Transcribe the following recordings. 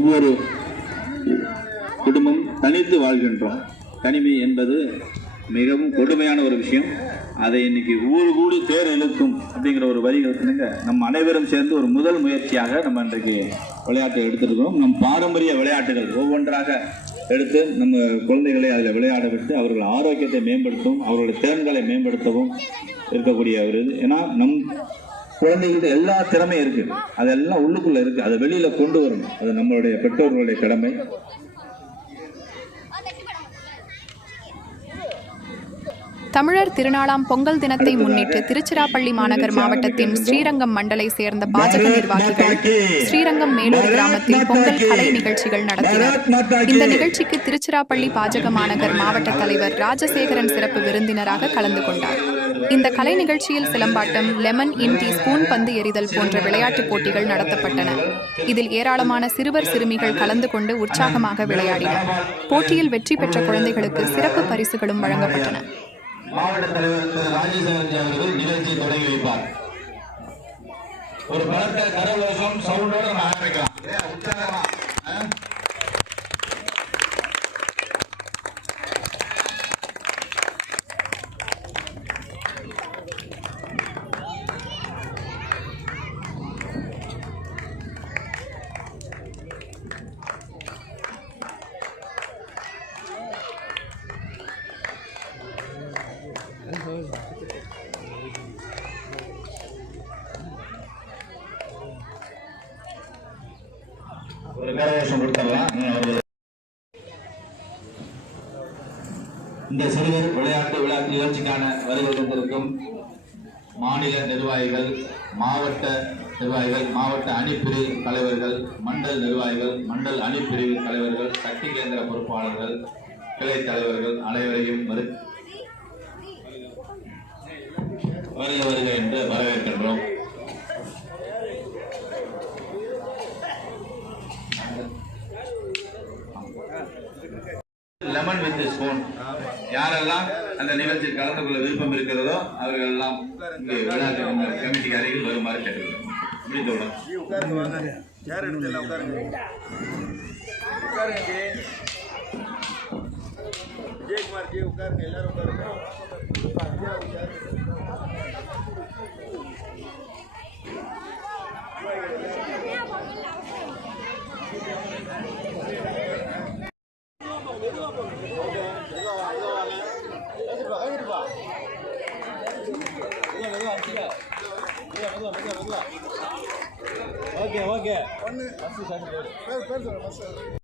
ஒவ்வொரு குடும்பம் தனித்து வாழ்கின்றோம். தனிமை என்பது மிகவும் கொடுமையான ஒரு விஷயம். அதை இன்றைக்கி ஊர் கூடு தேர் இழுக்கும் அப்படிங்கிற ஒரு வரி இருக்குதுங்க. நம்ம அனைவரும் சேர்ந்து ஒரு முதல் முயற்சியாக நம்ம இன்றைக்கு விளையாட்டை எடுத்துருக்கிறோம். நம் பாரம்பரிய விளையாட்டுகள் ஒவ்வொன்றாக எடுத்து நம்ம குழந்தைகளை அதில் விளையாட விட்டு அவர்கள் ஆரோக்கியத்தை மேம்படுத்தவும் அவர்களுடைய திறன்களை மேம்படுத்தவும் இருக்கக்கூடிய ஒரு இது. ஏன்னா நம் குழந்தைகிட்ட எல்லா திறமையும் இருக்கு. அதெல்லாம் உள்ளுக்குள்ள இருக்கு. அதை வெளியில கொண்டு வரணும். அது நம்மளுடைய பெற்றோர்களுடைய கடமை. தமிழர் திருநாளாம் பொங்கல் தினத்தை முன்னிட்டு திருச்சிராப்பள்ளி மாநகர் மாவட்டத்தின் ஸ்ரீரங்கம் மண்டலை சேர்ந்த பாஜக நிர்வாகிகள் ஸ்ரீரங்கம் மேலூர் கிராமத்தில் பொங்கல் கலை நிகழ்ச்சிகள் நடத்தினர். இந்த நிகழ்ச்சிக்கு திருச்சிராப்பள்ளி பாஜக மாநகர் மாவட்ட தலைவர் ராஜசேகரன் சிறப்பு விருந்தினராக கலந்து கொண்டார். இந்த கலை நிகழ்ச்சியில் சிலம்பாட்டம் லெமன் இன்டி ஸ்பூன் பந்து எறிதல் போன்ற விளையாட்டுப் போட்டிகள் நடத்தப்பட்டன. இதில் ஏராளமான சிறுவர் சிறுமிகள் கலந்து கொண்டு உற்சாகமாக விளையாடினர். போட்டியில் வெற்றி பெற்ற குழந்தைகளுக்கு சிறப்பு பரிசுகளும் வழங்கப்பட்டன. மாவட்ட தலைவர் திரு ராஜேந்திரன் அவர்கள் நிகழ்ச்சியை தொடங்கி வைப்பார் ஒரு பலத்த கரகோஷம் சவுண்டோட நம்ம ஆரம்பிக்கலாம். உற்சாகமா. ஆ? கொடுத்துடலாம் இந்த சிறுவர் விளையாட்டு விளையாட்டு நிகழ்ச்சிக்கான வருகை தந்திருக்கும் மாநில நிர்வாகிகள் மாவட்ட நிர்வாகிகள் மாவட்ட அணிப்பிரிவு தலைவர்கள் மண்டல் நிர்வாகிகள் மண்டல் அணிப்பிரிவு தலைவர்கள் சக்தி கேந்திர பொறுப்பாளர்கள் கிளை தலைவர்கள் அனைவரையும் வரு வருக வருக லெமன் வித் ஸ்பூன் யாரெல்லாம் அந்த நிகழ்ச்சியில் கலந்து கொள்ள விருப்பம் இருக்கிறதோ அவர்கள் எல்லாம் இங்கே விளையாட்டு கமிட்டிக்கு அருகில் வருமாறு கேட்டுக்கிறோம் முடித்தவுடன் சேர் எல்லாம் உட்காருங்க உட்காருங்க விஜயகுமார் ஜி உட்காருங்க எல்லாரும் உட்காருங்க. ஓகே ஓகே ஒன்று பேர் பேர் சொல்லுங்க first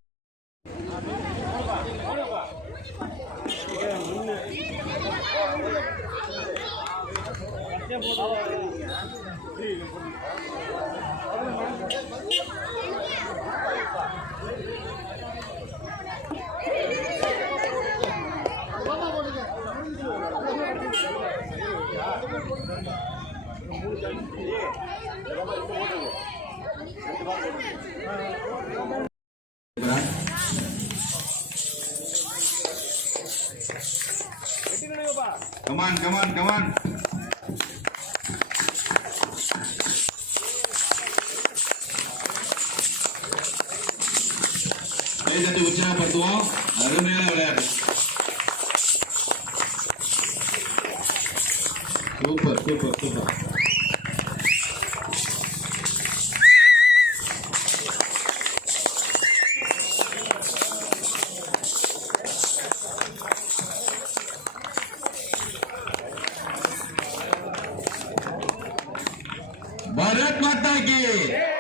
Come on, come on, come on. ದಯವಿಟ್ಟು शुभ भारत माता की।